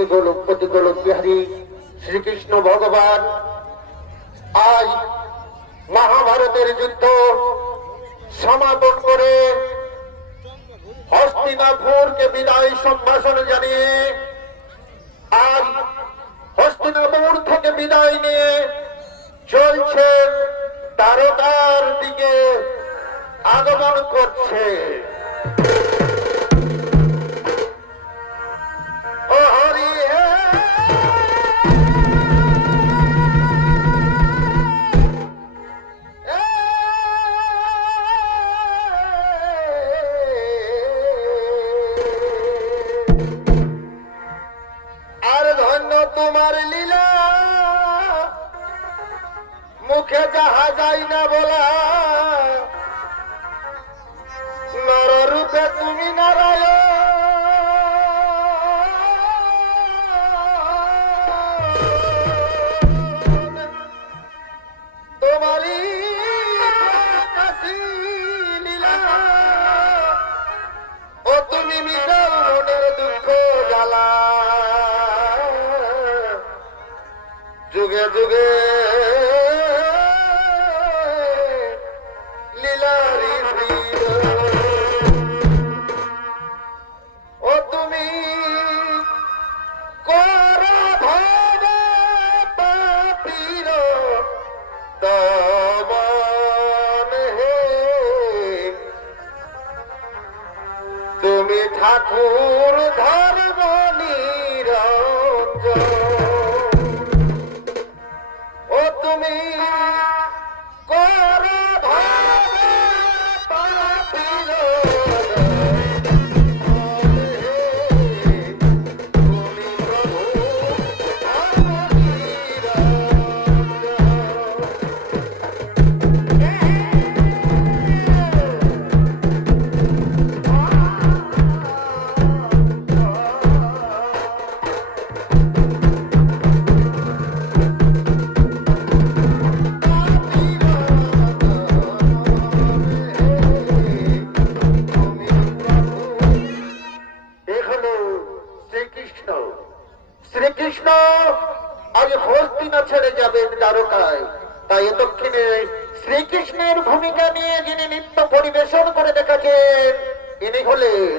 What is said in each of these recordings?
কলিযুগে গোলকপতি গোলক বিহারী শ্রীকৃষ্ণ ভগবান আজ মহাভারতের যুদ্ধ সমাপন করে হস্তিনাপুরকে বিদায় সম্ভাষণ জানিয়ে আজ হস্তিনাপুর থেকে বিদায় নিয়ে চলছেন দ্বারকার দিকে আগমন করছে। তোমার লীলা মুখে যাহা যায় না বলা, নররূপে তুমি নারায়ণ, তোমারই লীলা ও তুমি মিশাল মনের দুঃখ জ্বালা, যুগে যুগে লীলারি ও তুমি কর ভবে পাপীর দমন হে, তুমি ঠাকুর ধর্ম নিরঞ্জন, তুমি কর ভাবে পাপীর তুমি প্রভু শ্রীকৃষ্ণ আজ হস্তিনা ছেড়ে যাবেন দ্বারকায়। তাই দক্ষিণে শ্রীকৃষ্ণের ভূমিকা নিয়ে যিনি নৃত্য পরিবেশন করে দেখাচ্ছেন ইনি হলেন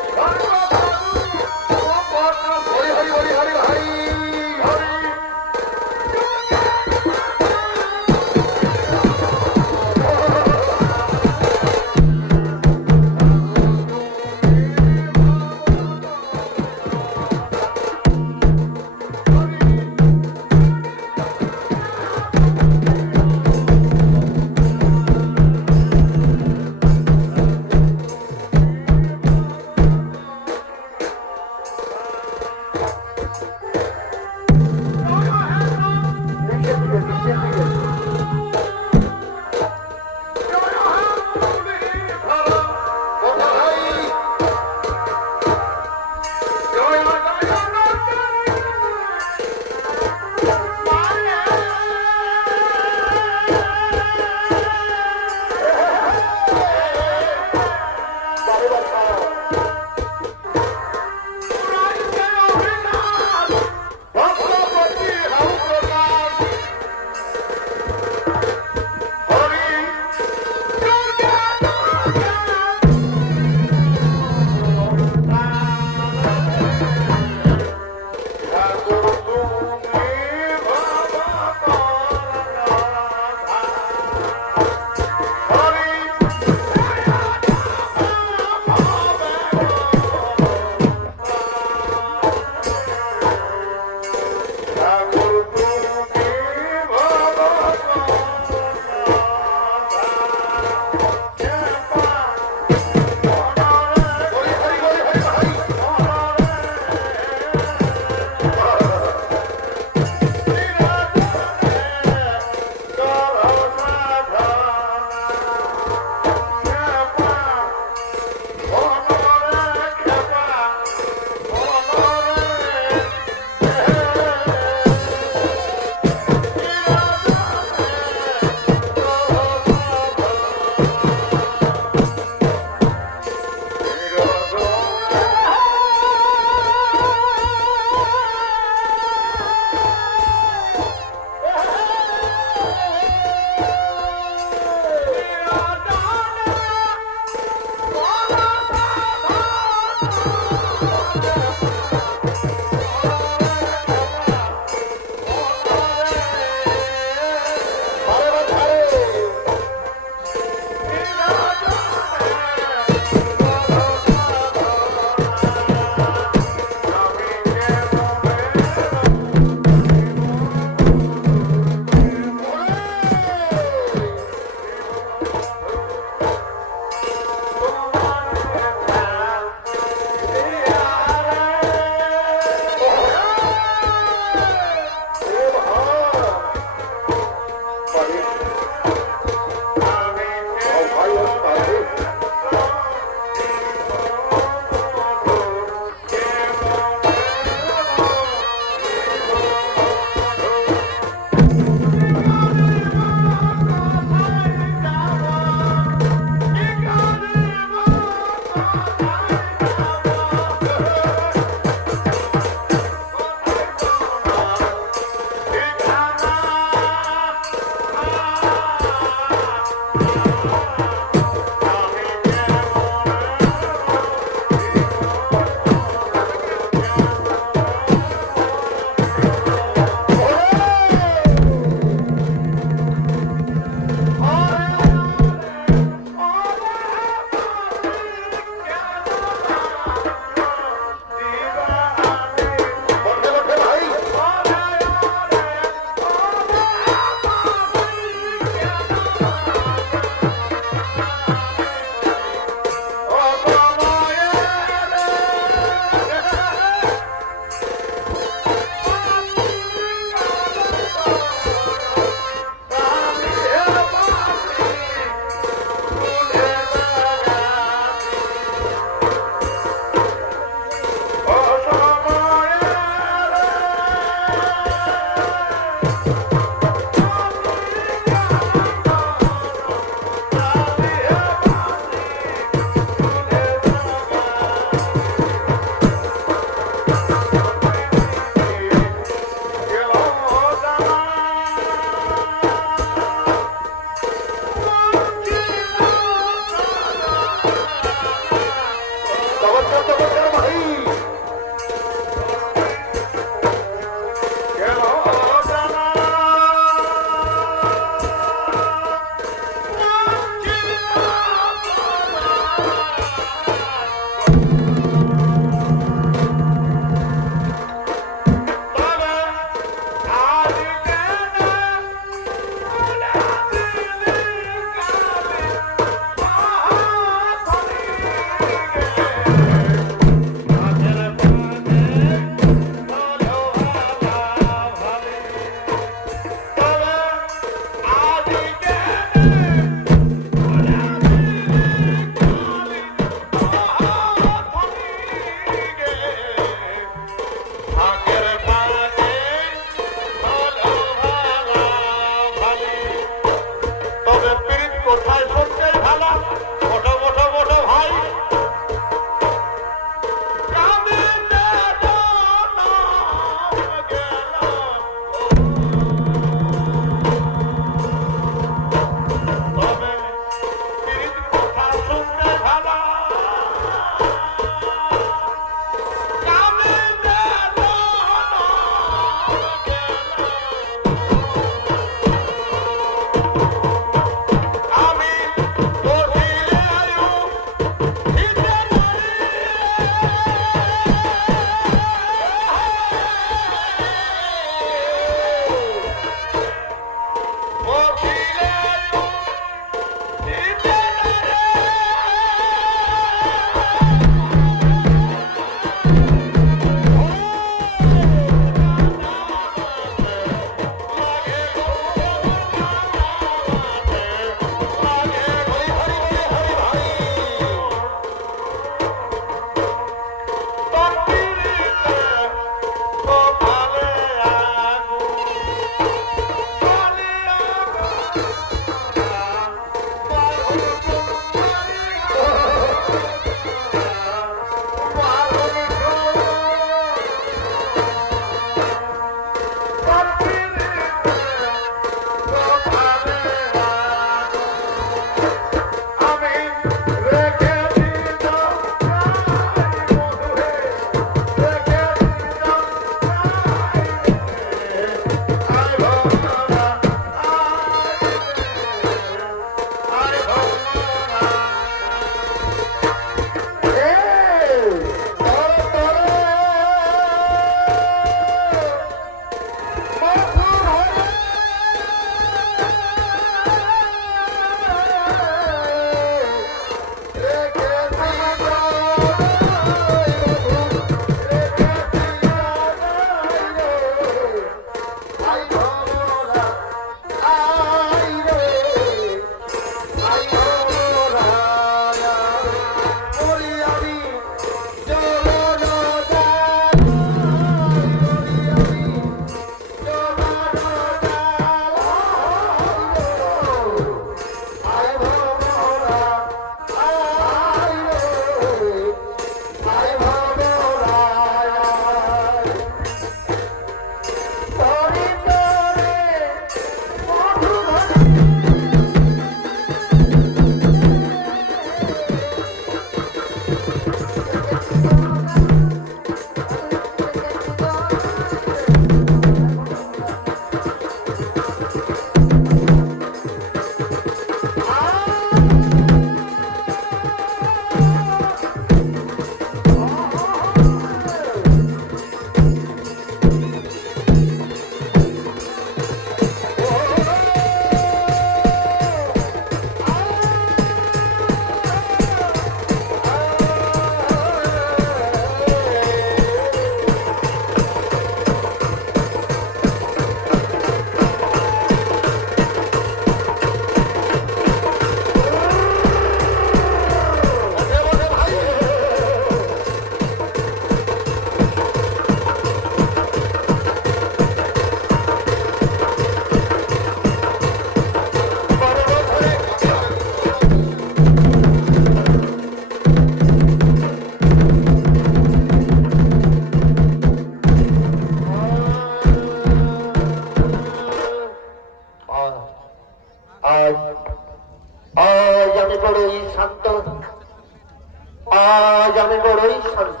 আমি বড়ই শান্ত।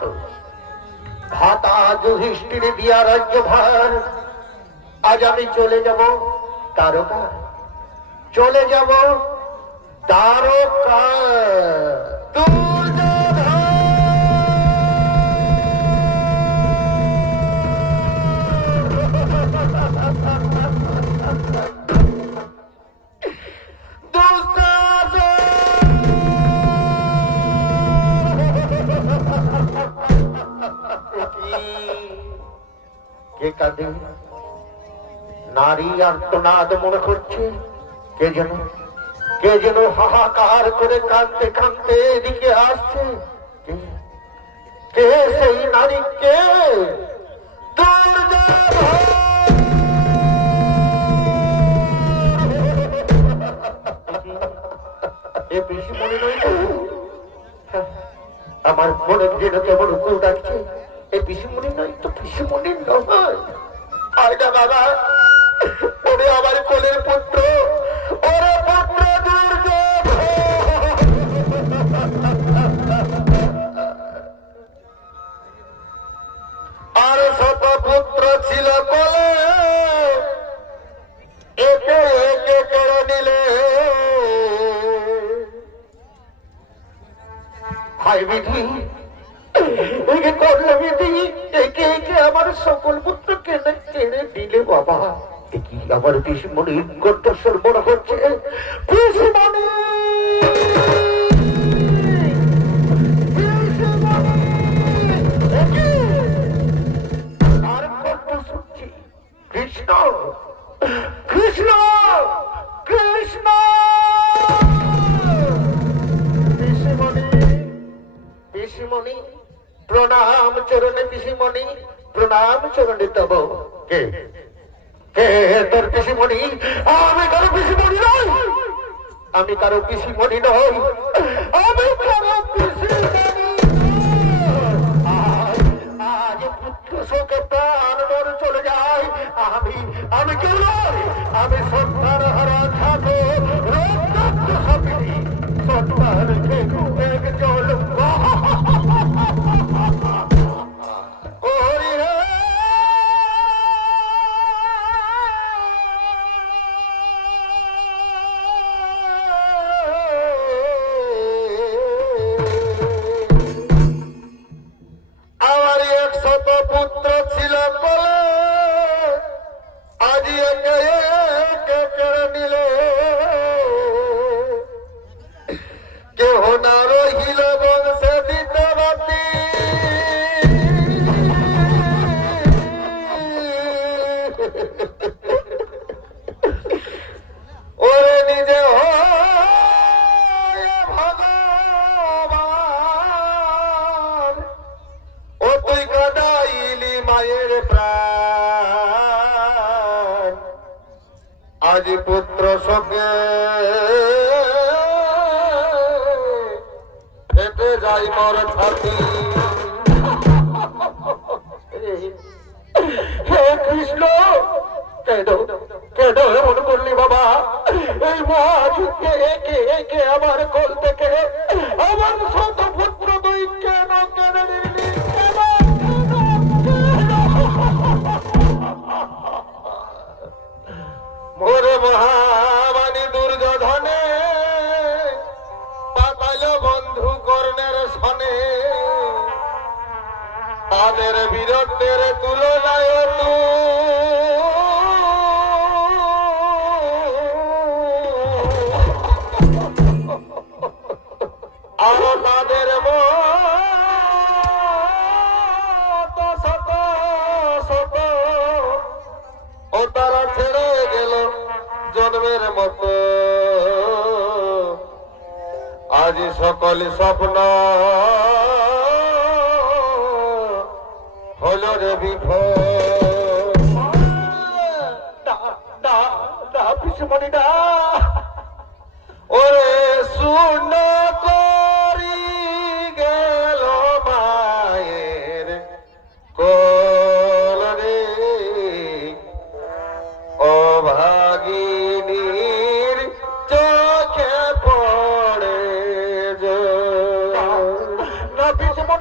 ভাতা যুধিষ্ঠির দিয়া রাজ্যভার, আজ আমি চলে যাব দ্বারকা, চলে যাব দ্বারকা। কে কাঁদে? নারী আর্তনাদ মনে করছে। কে যেন হাহাকার করে কাঁদতে কাঁদতে এদিকে আসছে। কে সেই নারী? কে? এ পিসিমণি নয় তো? আমার মনে যেন কেমন উকুল ডাকছে। এ পিসিমণি নয় তো? পিসিমণি নয়। আয়না বাবা, ওরে আমার কোলের পুত্র, ওরে পুত্র দুর্যোধন। আর শত পুত্র ছিল কোলে, একে একে কেড়ে নিলে। হাই বিধি, একে করলে বিধি, একে একে আমার সকল পুত্র কেড়ে কেড়ে দিলে বাবা। কি আমার পিসিমণির কণ্ঠস্বর মনে হচ্ছে। পিসিমণি, আর কণ্ঠ শুনছি, কৃষ্ণ কৃষ্ণ কৃষ্ণ। পিসিমণি, পিসিমণি প্রণাম চরণে। পিসিমণি প্রণাম চরণে তব। কে তোর পিসিমণি? আমি কারো পিসিমণি নই, আমি কারো পিসিমণি নই, আমি কারো পিসিমণি। আজ পুত্র শোকে প্রাণ মরে চলে যায়। আমি কেউ নই, আমি সন্তান হারা ঠাকুর, রক্তাক্ত সাপিনী, সন্তান খেকু এক জল। পুত্র ছিল কোলে, আজি একে একে কেড়ে নিলে। কেহ না রহিল বংশে বিদ্যাবতী। ওরে নিজে ভগবান, ও তুই কাদাইলি মায়ের প্রাণ। আজি পুত্র শোকে ফেটে যাই মোর ছাতি। হে কৃষ্ণ, কেন কেন এমন করলি বাবা? এই মহাযুদ্ধে একে একে আমার কোল থেকে আমার শত পুত্র তুই কেন কেড়ে নিলি? মোরে মহাবাণী দুর্যোধনে পাতাইল বন্ধু কর্ণের সনে। তাদের বীরত্বের তুলনায় আর তাদের শত শত ও তারা ছেড়ে গেল জন্মের মতো। আজ সকল স্বপ্ন হল রে পিসিমণি না। ওরে শূন্য করি গেল মায়ের কোল রে, ও ভাগিনীর চোখে পড়ে না। পিসিমণি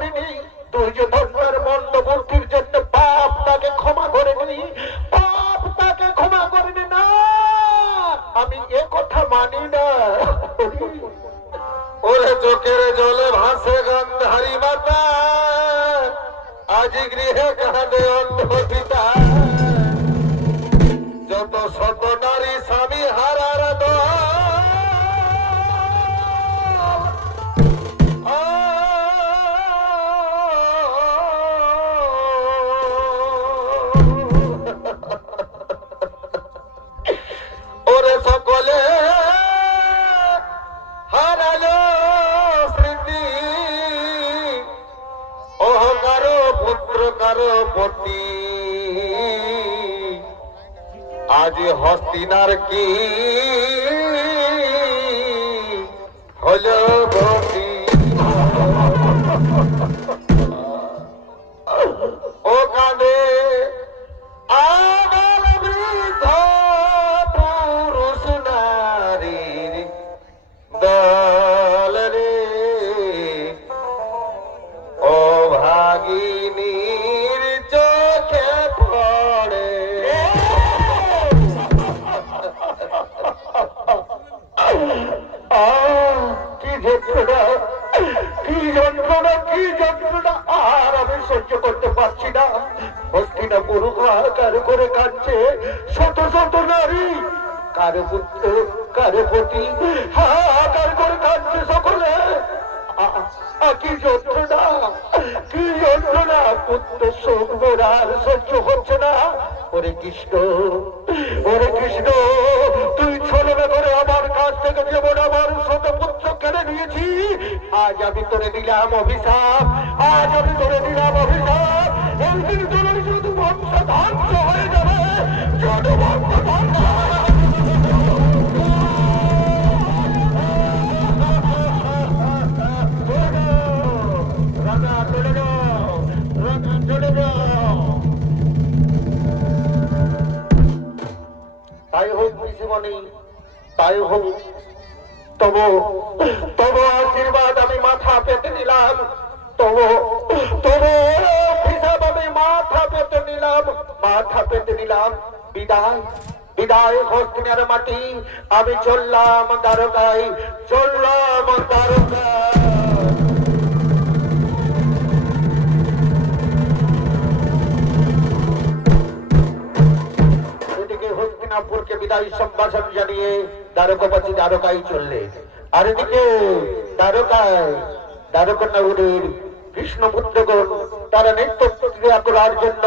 করিনি, তুই যে ধর্মের মন্দ বুদ্ধির জন্য পাপ তাকে ক্ষমা করেনি, পাপ তাকে ক্ষমা করেনি না, আমি এ কথা মানি না। ওরে চোখের জলে ভাসে গন্ধারী মাতা, আজি গৃহে কাঁদে অন্ধ পিতা, যত শত নারী স্বামী হারার দল, ওরে সকলে হারালো স্মৃতি, ওহ কারো পুত্র কারো পতি, আজ হস্তিনার কি হলো গতি। ও কাঁদে আবাল বৃদ্ধ পুরুষ নারীর দল রে, ও ভাগিনীর চোখে পড়ে। কি যন্ত্রণা, কি যন্ত্রণা, কি যন্ত্রণা, আর আমি সহ্য করতে পারছি না। হস্তিনাপুর হাহাকার করে কাঁদছে শত শত নারী, কারো পুত্র কারো পতি, হাহাকার করে কাঁদছে সকলে। কি যন্ত্রণা, কি যন্ত্রণা, পুত্রের শোক মোর আর সহ্য হচ্ছে না। ওরে কৃষ্ণ, ওরে কৃষ্ণ, তুই ছলনা করে আমার কাছ থেকে যেমন আমার শত পুত্র কেড়ে নিয়েছি, আজ আমি তোরে দিলাম অভিশাপ, আজ আমি তোরে দিলাম অভিশাপ। একদিন তোর শুধু বংশ ধ্বংস হয়ে যাবে, শুধু বংশ ধ্বংস হয়ে যাবে। তাই হোক ঋষিমণি, তাই হোক, তবু তবু আশীর্বাদ আমি মাথা পেতে নিলাম, তবু তবু হিসাব আমি মাথা পেতে নিলাম, মাথা পেতে নিলাম। বিদায়, বিদায় হস্তিনার মাটি, আমি চললাম দ্বারকায়, চললাম দ্বারকায়। হস্তিনাপুরকে বিদায় সম্ভাষণ জানিয়ে দ্বারকাবাসী দ্বারকায় চললে, আর এদিকে দ্বারকায় দ্বারকা নগরীর কৃষ্ণপুত্রগণ তারা নিত্য প্রক্রিয়া করার জন্য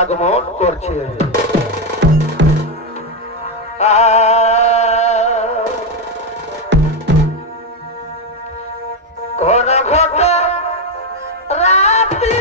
আগমন করছে। ঘন ঘন রাত্রি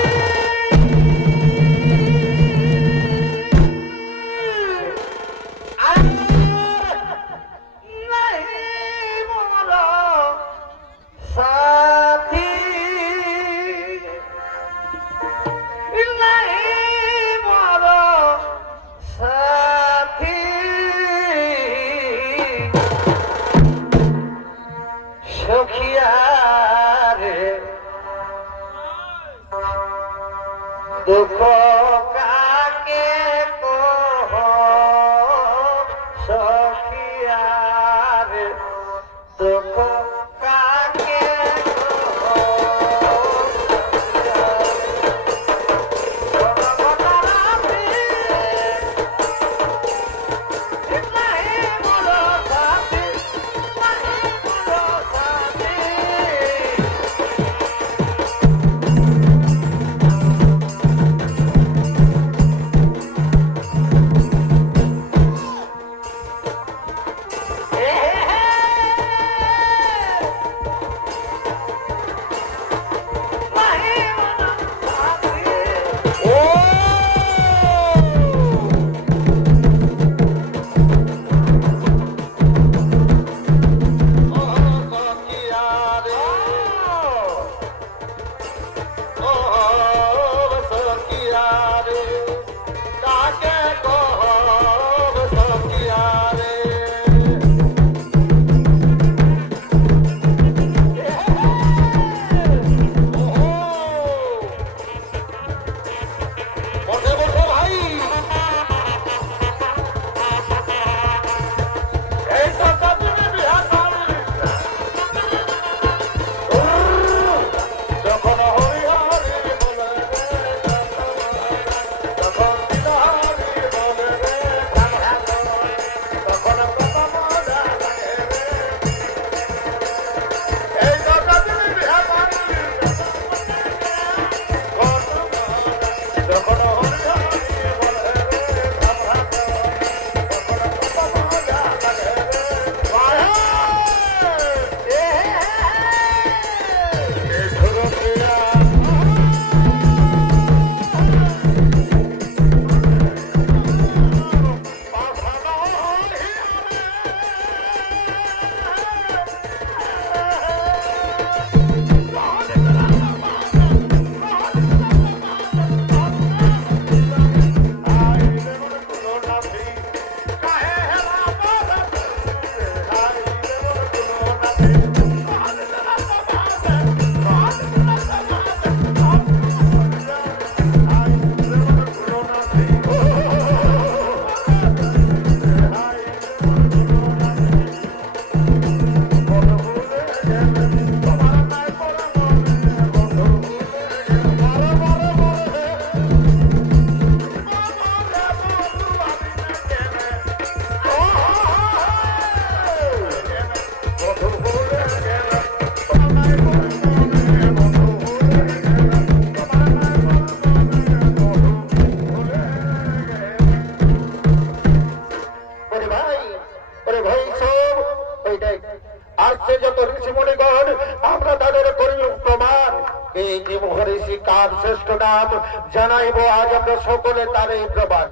কার শ্রেষ্ঠ নাম জানাইব আজ আমরা সকলে তারে প্রবাদ।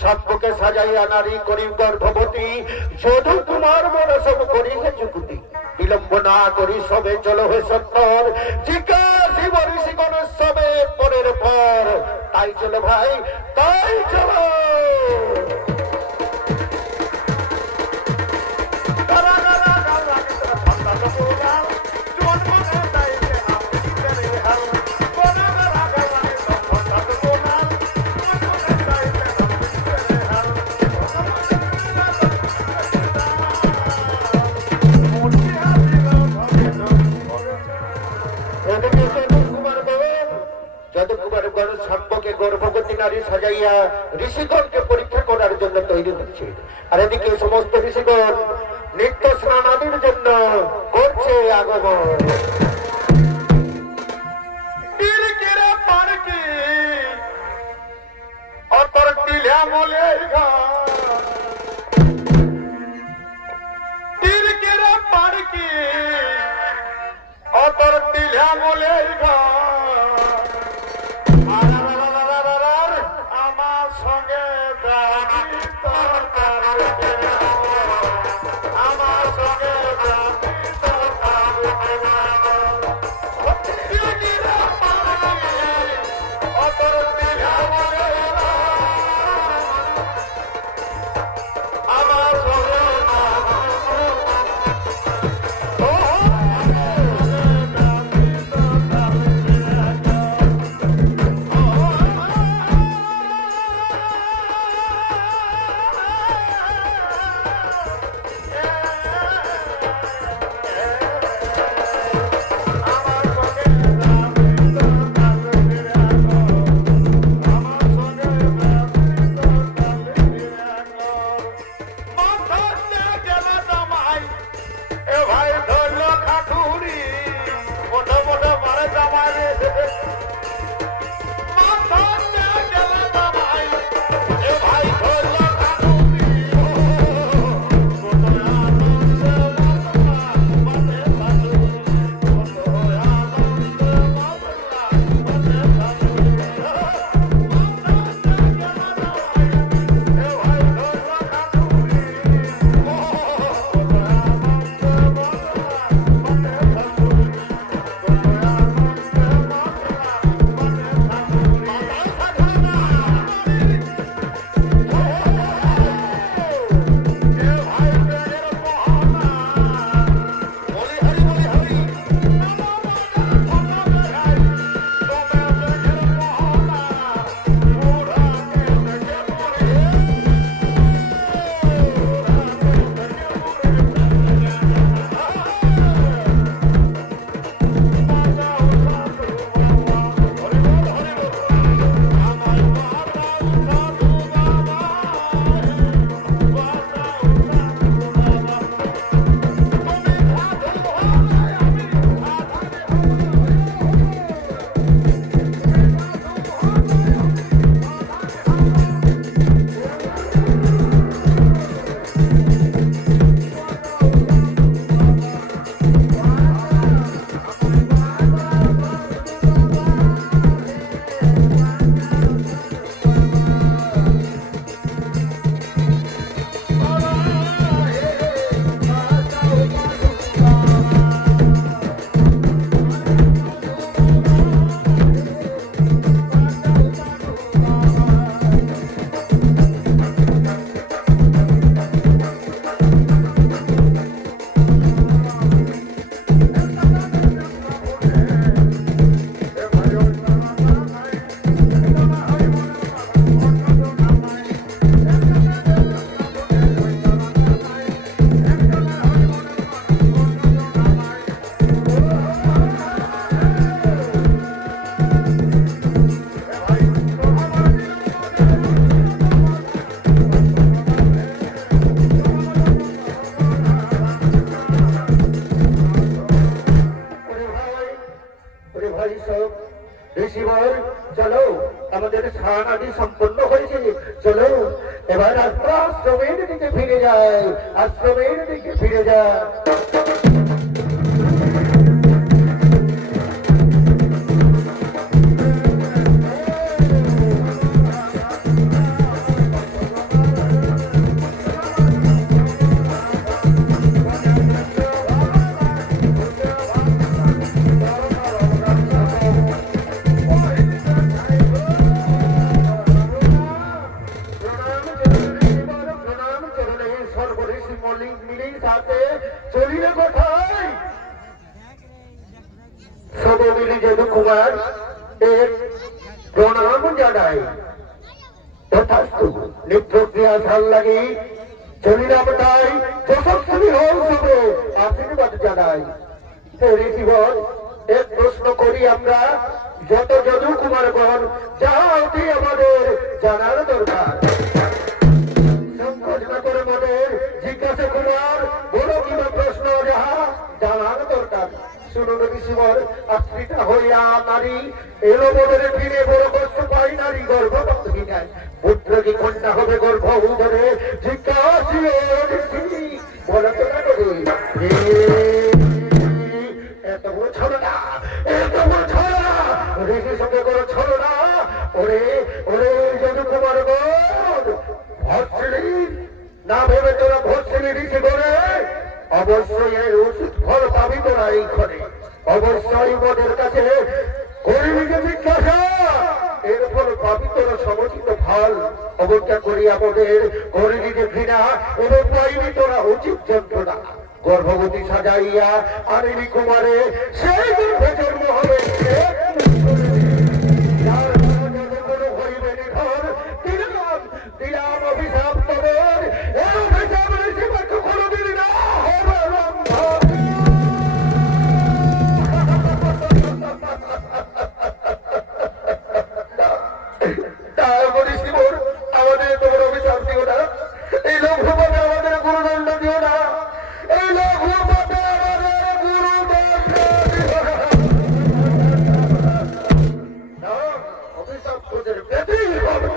সভ্যকে সাজাইয়া নারী করি গর্ভবতী, যদু তোমার মনসব করি হে যুগতি। বিলম্ব না করি সবে চলো হে সত্তর, জিজ্ঞাসিব ঋষিগণ সবে পরের পর। তাই চলো ভাই, তাই চলো। গর্ভবতী নারী সাজাইয়া ঋষিগণকে পরীক্ষা করার জন্য তৈরি হচ্ছে, আর এদিকে সমস্ত ঋষিগণ নিত্য স্নানাদির জন্য করছে আগমন। সম্পন্ন হয়েছে। চলো এবার আশ্রমের দিকে ফিরে যায়, আশ্রমের দিকে ফিরে যায়। তোমার এর প্রণাম জানাই। তথাস্তু নিত্যক্রিয়া ভাল লাগে চলিলাম তাই যশস্বী হল শুভে আশীর্বাদ জানাই। ঋষিগণ এক প্রশ্ন করি আমরা, যত যদু কুমারগণ যাহা অতি আমাদের জানার দরকার। সংকোচ না করে মনের জিজ্ঞাসা কুমার বড় কিনা প্রশ্ন যাহা জানার দরকার। শুনুন ঋষিগণ, আশ্রিতা হইয়া নারী এলো মনের ফিরে বড় কষ্ট পাই নারী গর্ভবতী নাই। পুত্র কি কন্যা হবে গর্ভ উদরে জিজ্ঞাসী বলা তো না করে এত বড় ছড়ো না, এত বড় ছড়ো না, ঋষির সঙ্গে করে ছড়ো না। ওরে ওরে যদু কুমার ভর্ষিণী না ভেবে তোরা ভর্ষিণী ঋষি করে অবশ্যই এর উচিত ফল পাবি তোরা এই ঘরে। অবশ্যই মনের কাছে করবি যে জিজ্ঞাসা, এর ফল পাবি তোরা সমচিত ফল। অবজ্ঞা করি আমাদের করবি যে ঘৃণা, এবং পাইবি তোরা উচিত যন্ত্রণা। গর্ভবতী সাজাইয়া আনিবি কুমারে সেই গর্ভে জন্ম হবে দিলাম অভিশাপ তোদের, অভিশাপ কোনোদিন না হবে আমাদের তোমার অভিশাপ দিও না, এই লোক আমাদের গুরুদণ্ড দিও না, এই লোক আমাদের গুরুদণ্ড অভিশাপ তোদের পেতেই হবে।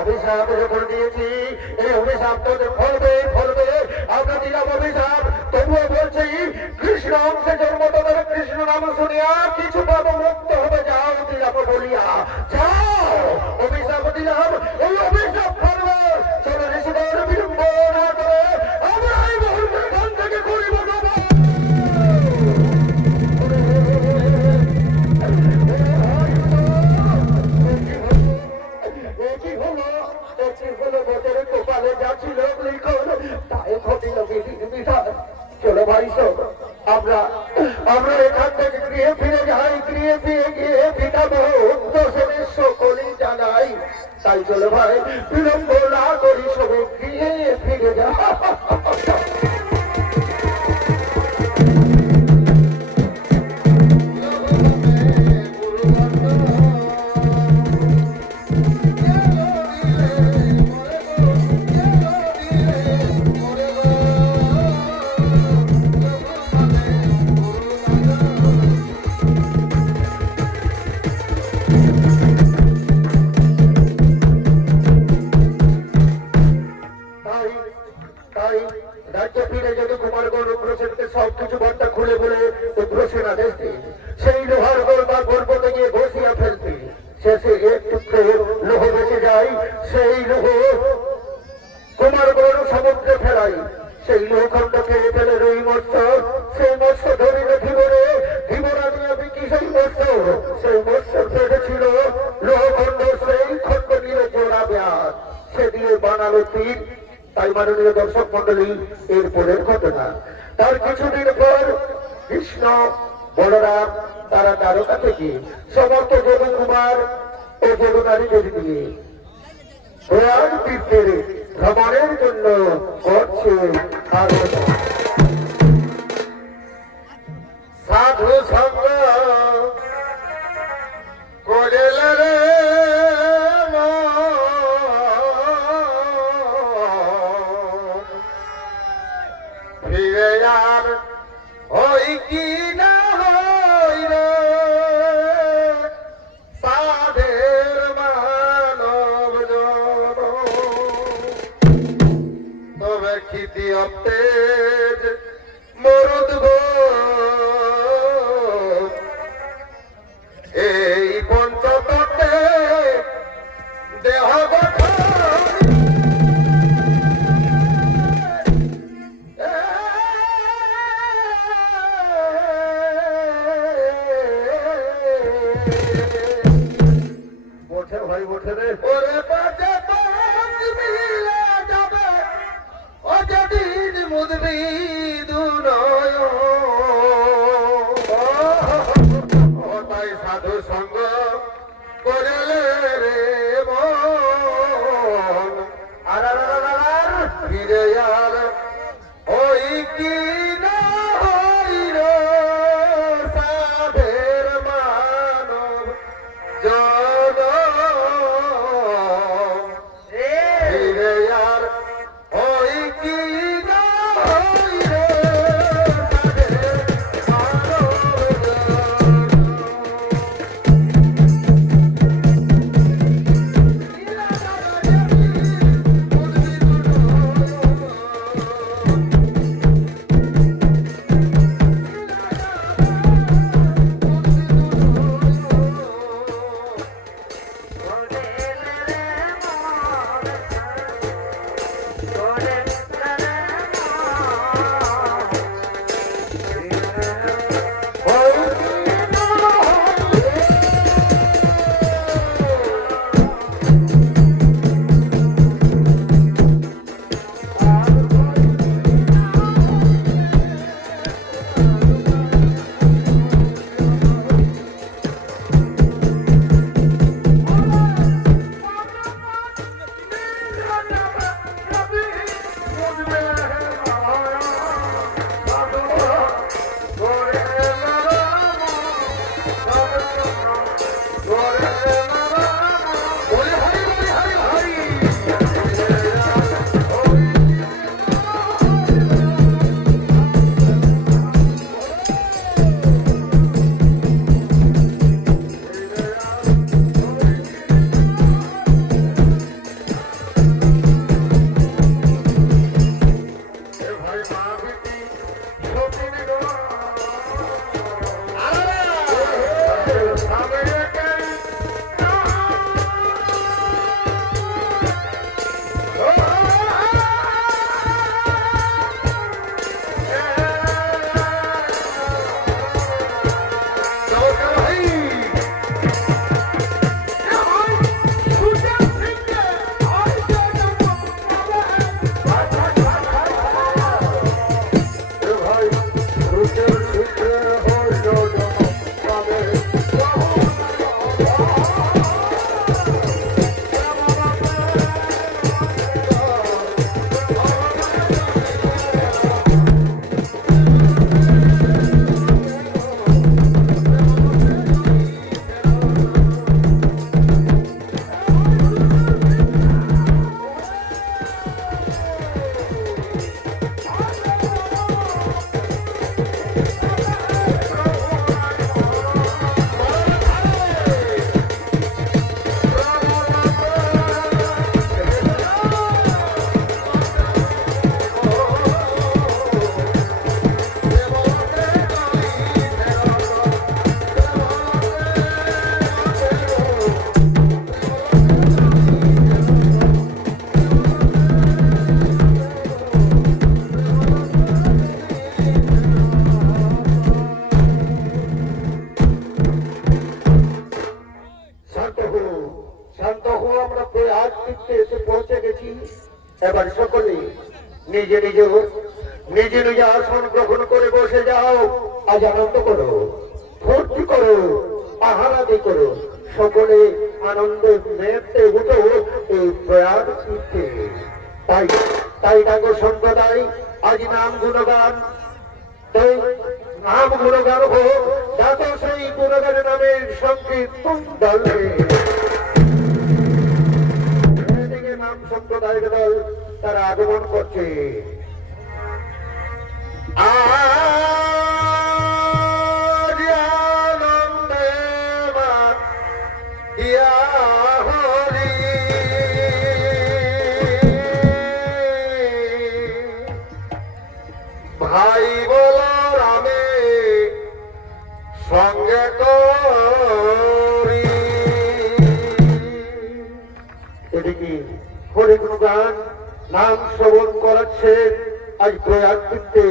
অভিশাপ যখন দিয়েছি এই অভিশাপ তোদের ফলবে ফলবে। আমরা দিলাম অভিশাপ, তবুও বলছি কৃষ্ণ অংশে জন্ম তোদের কৃষ্ণ নাম শুনিয়া কিছু পাব মুক্ত হবে। যাও দিলাম বলিয়া যাও, অভিশাপ দিলাম, এই অভিশাপ ফলবে। চলো ঋষিদের বিলম্ব না করে আমরা এই মুহূর্তে এখান থেকে করিব চলো ভাই সব আমরা আমরা এখান থেকে গৃহে ফিরে যাই, গৃহে ফিরে গিয়ে পিতা দোষণের সকলই জানাই। তাই চলো ভাই বিলম্ব না করি সবে গৃহে ফিরে যা। রাজ্য ফিরে যদি কুমারগণ উগ্রসেনকে সবকিছু বার্তা খুলে বলে উগ্রসেন আদেশ দিন সেই লোহার গোল বা গর্ভতে গিয়ে ঘষিয়া ফেলতে। শেষে এক টুকরো লোহ বেঁচে যায়, সেই লোহ কুমারগণ সমুদ্রে ফেলাই। সেই লোহখণ্ড খেয়ে ফেলে রুই মৎস্য, সেই মৎস্য ধরিলে ধীবরে, ধীবরা নিয়ে বিকি সেই মৎস্য, সেই মৎস্য পেটে ছিল লোহখণ্ড, সেই খণ্ড নিয়ে জোড়া ব্যাস, সে দিয়ে বানালো তীর। তাই মাননীয় দর্শক মন্ডলী এর পরের ঘটনা। তার কিছুদিন পর কৃষ্ণ বলরাম তারা দ্বারকা থেকে সমস্ত যদু কুমার ও যদু নারীদের নিয়ে প্রয়াগ তীর্থের ভ্রমণের জন্য করছে সাধু সঙ্গ করেলে রে ফিরে আর হই কি না হই রে ওঠে ভাই ওঠে রে ওরে বাজে পাঁচ মিলে যাবে ও যেদিন মুদবি দুনয় ও তাই সাধু সঙ্গ করলে রে মন আর ফিরে আর ওই কি না হইল সাধের মানব জন ফিরে আর ওই কি না হইল সাধের মানব এবার সকলে নিজে নিজে নিজে নিজে আসন গ্রহণ করে বসে যাও, আজ আনন্দ করো, ফুর্তি করো, আহারাদি করো, সকলে আনন্দে মেতে উঠো এই প্রয়াণ তীর্থে। তাই তাই ডাকো সম্প্রদায় আজ নাম গুণগান, তাই নাম গুণগান হোক, ডাকো সেই গুণগানের নামের সংকীর্তন দলে। নাম সম্প্রদায়ের দল তারা আগমন করছে। আনন্দে হরি ভাই বল রামে সঙ্গে করি। এদিকে হরে গুণগান নাম শ্রবণ করাচ্ছেন আজ প্রয়াগ তীর্থে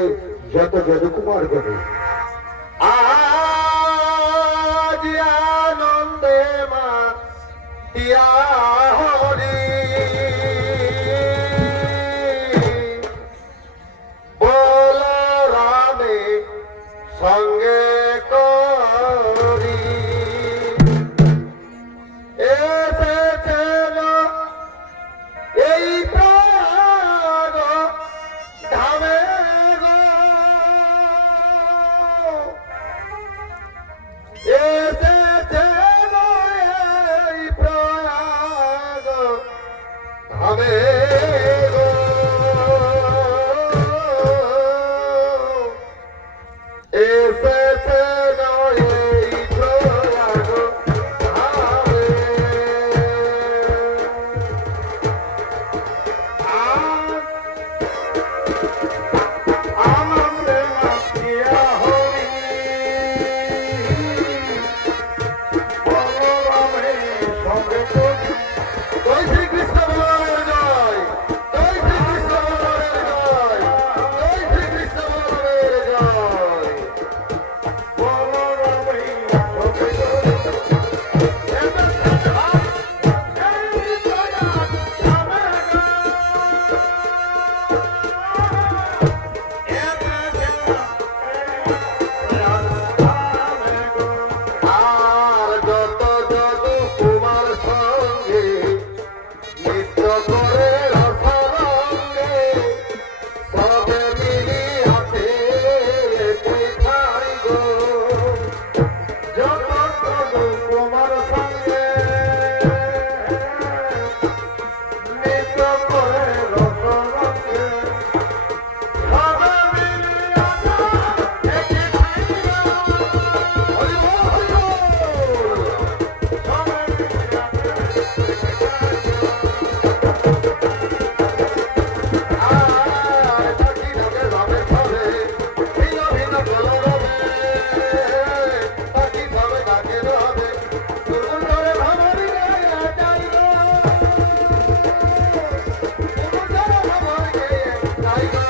যত যদুকুমার গণে। আজ ইয়া হরি বলরামে সঙ্গে করি এসেছেন এই প্রাগ ধামে গো এসেছেন এই প্রাগ ধামে গো এসেছেন এই প্রাগ ধামে আনন্দে নাচিয়া হরি বলরামে সঙ্গে করি জয় শ্রীকৃষ্ণ বলরামের জয় জয় শ্রীকৃষ্ণ বলরামের জয় জয় শ্রীকৃষ্ণ বলরামের জয় বলরামে সঙ্গে করি আর যত যদু কুমার সঙ্গে নৃত্য করে রসরঙ্গে সবে মিলিয়াছে কোথায় গো যত যদু কুমার সঙ্গে নৃত্য করে রসরঙ্গে সবে মিলিয়াছে হরি বল হরি বল আর পাখি ঢাকে যাবে সবে ভিন্ন ভিন্ন কলরবে পাখি সবে ডাকে রবে দুর্গুণ করে ভাবরি গায়ে যাই গো দুর্গুণ করে ভাবরি গায়ে যাই গো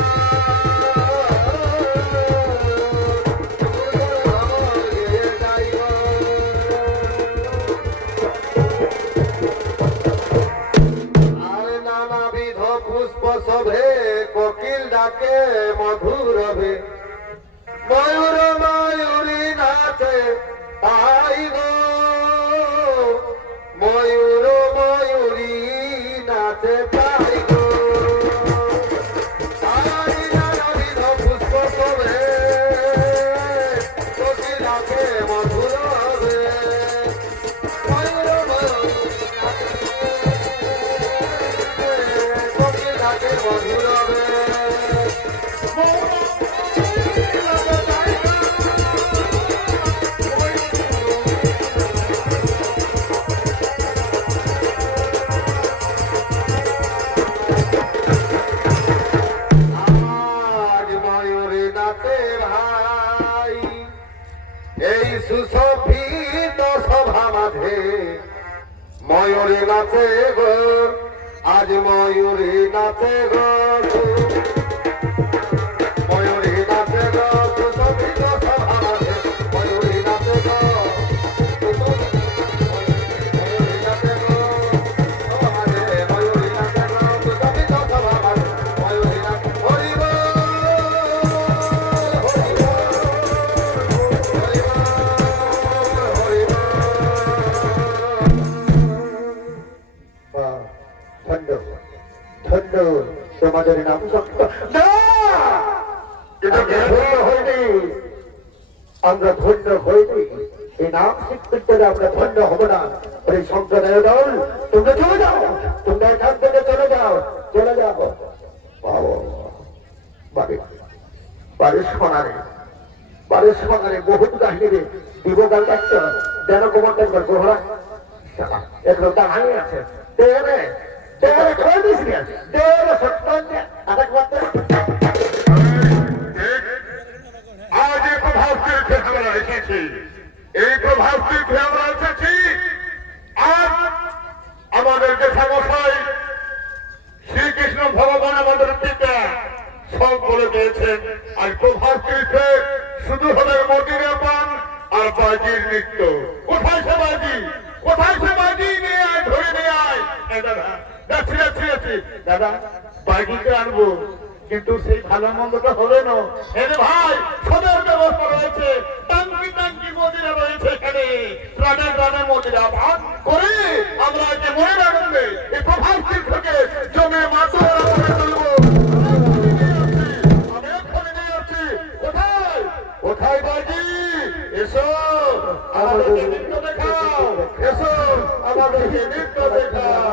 দুর্গুণ করে ভাবরি গায়ে যাই গো আর নানাবিধ পুষ্প শোভে কোকিল ডাকে মধুর হবে ময়ূর ময়ূরী নাচে তাই গো ময়ূর ময়ূরী নাচে তাই গো তাই নানাবিধ পুষ্প শোভে কোকিল ডাকে মধুর হবে ময়ূর ময়ূরী কোকিল ডাকে মধুর হবে আজ ময়ূরী নাচে ভাই এই সুশোভিত সভা মাঝে ময়ূরী নাচে গো আজ ময়ূরী নাচে গো ময়ূরী নাচে গো সুশোভিত সভা মাঝে ময়ূরী নাচে গো ময়ূরী নাচে গো সভা মাঝে ময়ূরী নাচে গো সুশোভিত সভা মাঝে ময়ূরী নাচে হরি বল হরি বল হরি বল হরি বল ধন্য ধন্য তোমাদের নাম সত্য না এটা ধন্য হয়নি আমরা ধন্য হয়নি এই নাম স্বীকৃতি করে আমরা ধন্য হব না এই সম্প্রদায় দল তোমরা চলে যাও তোমরা এখান থেকে চলে যাও বাড়ির সমানে বহুত কাহিনী দিব গাল দেখছো যেন কোমরটাই করবো হরা এগুলো দাঁড়াই আছে দেবে দেবে কই দিস দেবে সত্য আরেক মাত্র আজ এই প্রভাব তীর্থে আমরা এসেছি এই প্রভাব তীর্থে আমরা এসেছি আজ আমাদের যে সমস্যায় শ্রীকৃষ্ণ ভগবান আমাদের পিতা সব বলে দিয়েছেন আর প্রভাব তীর্থে শুধু হবে মন্দিরে পান আর বাজির নৃত্য কোথায় সে বাজি নিয়ে ধরে যাচ্ছি দাদা, বাইককে আনবো, কিন্তু সেই ভালো মন্দটা হবে না। এর ভাই সবের ব্যবস্থা রয়েছে, টাঙ্কি টাঙ্কি মদিরা রয়েছে এখানে, গ্রামে গ্রামে মদিরা ভাগ করে আমরা যে মনে রাখবে এই প্রভাব থেকে জমে মাতুরা করে তুলবো। আমি এক্ষুনি নিয়ে যাচ্ছি। কোথায় কোথায় বাজি? এসো আমাদেরকে নৃত্য দেখাও, এসো আমাদেরকে নৃত্য দেখাও।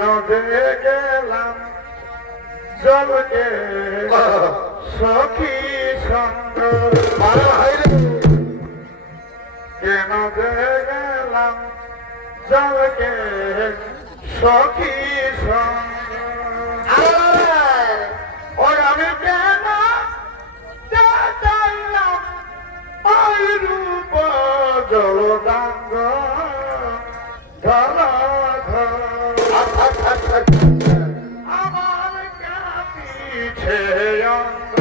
নদে গেলাম জলকে সখী সঙ্গ, কেন গেলাম জলকে সখী সঙ্গ, ওই আমি কেন চাইলাম ওই রূপ জলদাঙ্গ ধর আমার কাছে অঙ্গ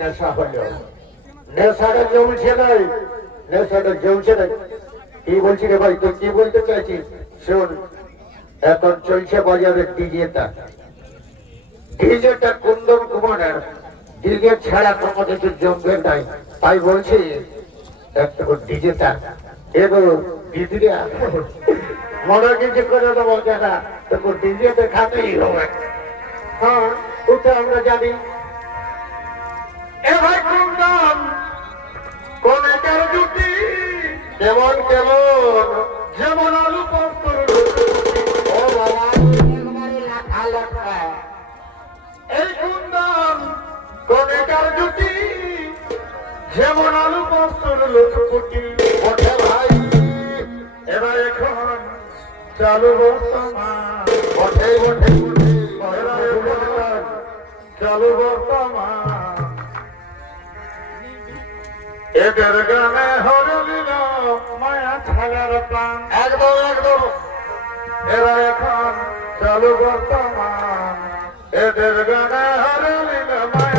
নেশা হলো, নেশাটা জমছে নাই, নেশাটা জমছে নাই। কি বলছি রে ভাই, তুই কি বলতে চাইছিস? শোন, এখন চলছে বাজারে ডিজেটা, ডিজেটা কুন্দন কুমারের, ডিজে ছাড়া কোনো কিছু জমবে নাই। তাই বলছি একটা করে ডিজেটা এগো দিদিরা মনে কিছু করে দেবো যারা তোকে ডিজেতে খাতেই হবে। হ্যাঁ ওটা আমরা জানি। এ ভাই কুন্দন কোনেকার জুটি কেমন কেমন যেমন আলু পোস্ত। ও বাবা একেবারে লাখা লাখা। এই কুন্দন কোনেকার জুটি যেমন আলু পোস্তর লুটপুটি। ওঠে ভাই এরা এখন চালু বর্তমান। ওঠে ওঠে এরা এখন চালু বর্তমান। এদের গানে হরলিল মায়া ছায়ার প্রাণ। একদম একদম এরা এখন চালু বর্তমান। এদের গানে হরলিল মায়া।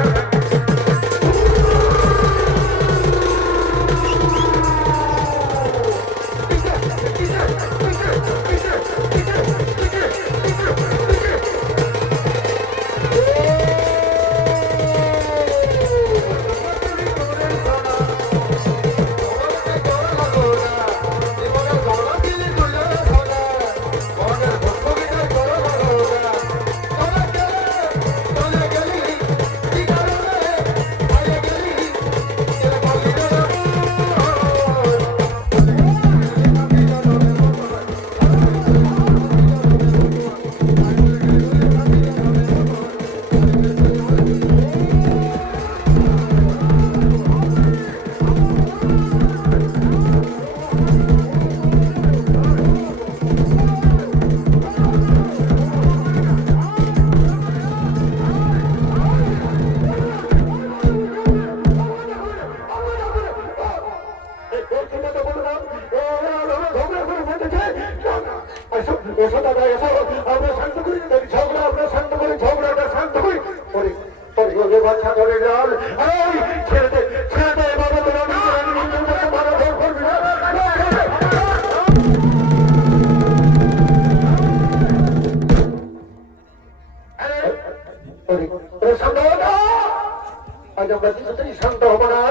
শান্ত হব না।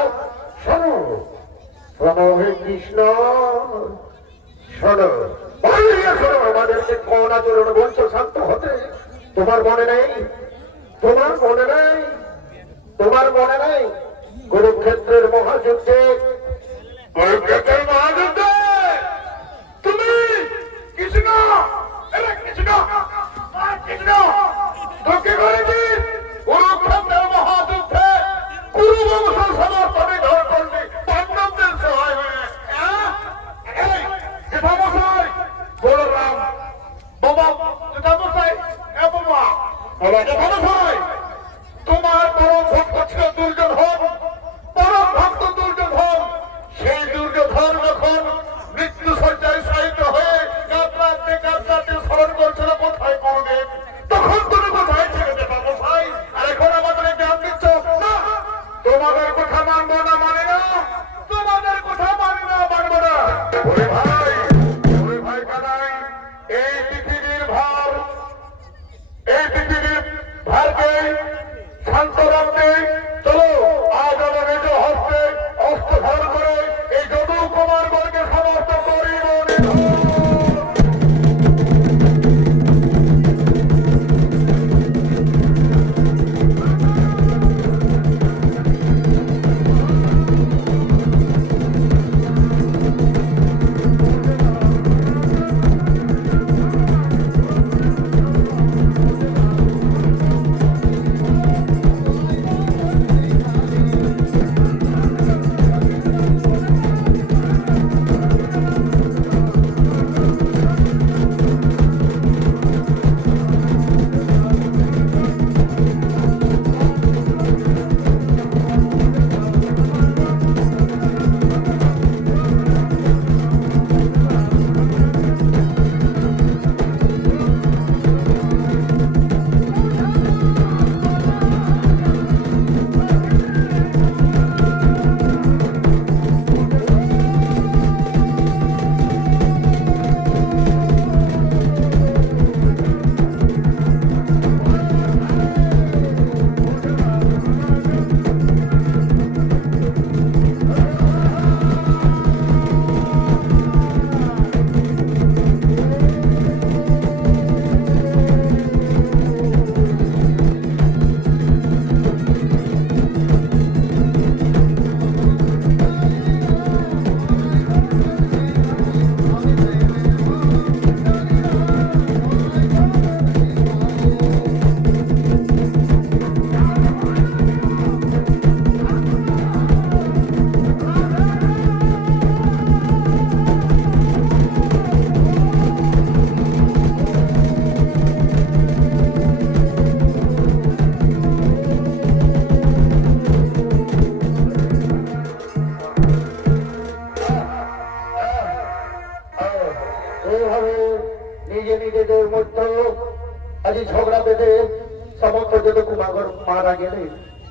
শোনো শোনো হে কৃষ্ণ শোনো শোনো আমাদেরকে কোন আচরণ বলছো শান্ত হতে। তোমার মনে নেই তোমার মনে নেই তোমার মনে নেই কুরুক্ষেত্রের মহাযুদ্ধে কুরুক্ষেত্রের মহাযুদ্ধে তুমি কৃষ্ণ কৃষ্ণ কৃষ্ণ তোকে করেছি কুরুক্ষেত্রের মহাযুদ্ধে কুরুবংশ সমর্থনে ধর করবি পাণ্ডবদের সহায় হয়ে। জেঠামশাই বলরাম বাবা জেঠামশাই এ বাবা জেঠামশাই তোমার পরম ভক্ত ছিল দুর্যোধন। পরম ভক্ত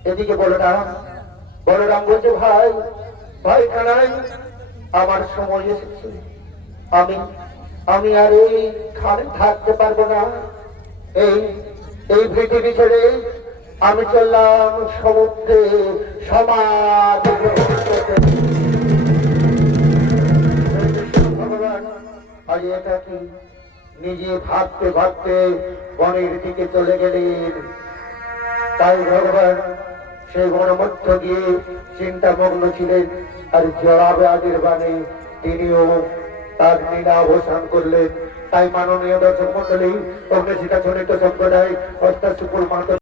এদিকে বলরাম বলছে, ভাই ভাই কানাই, আমার সময় এসেছে, আমি আমি আর এইখানে থাকতে পারবো না। এই এই পৃথিবী ছেড়ে আমি চললাম সমুদ্রে সমাজ ভগবান। আজ এটা কি নিজে ভাবতে ভাবতে বনের দিকে চলে গেলেন। তাই ভগবান সেই বনমধ্য গিয়ে চিন্তামগ্ন ছিলেন, আর জবাবে আদির বাণী তিনিও তার লীলা অবসান করলেন। তাই মাননীয় দর্শক মন্ডলী, অগ্নিশিখা চলিত সম্প্রদায় অর্থাৎ সুকুল মাহাতো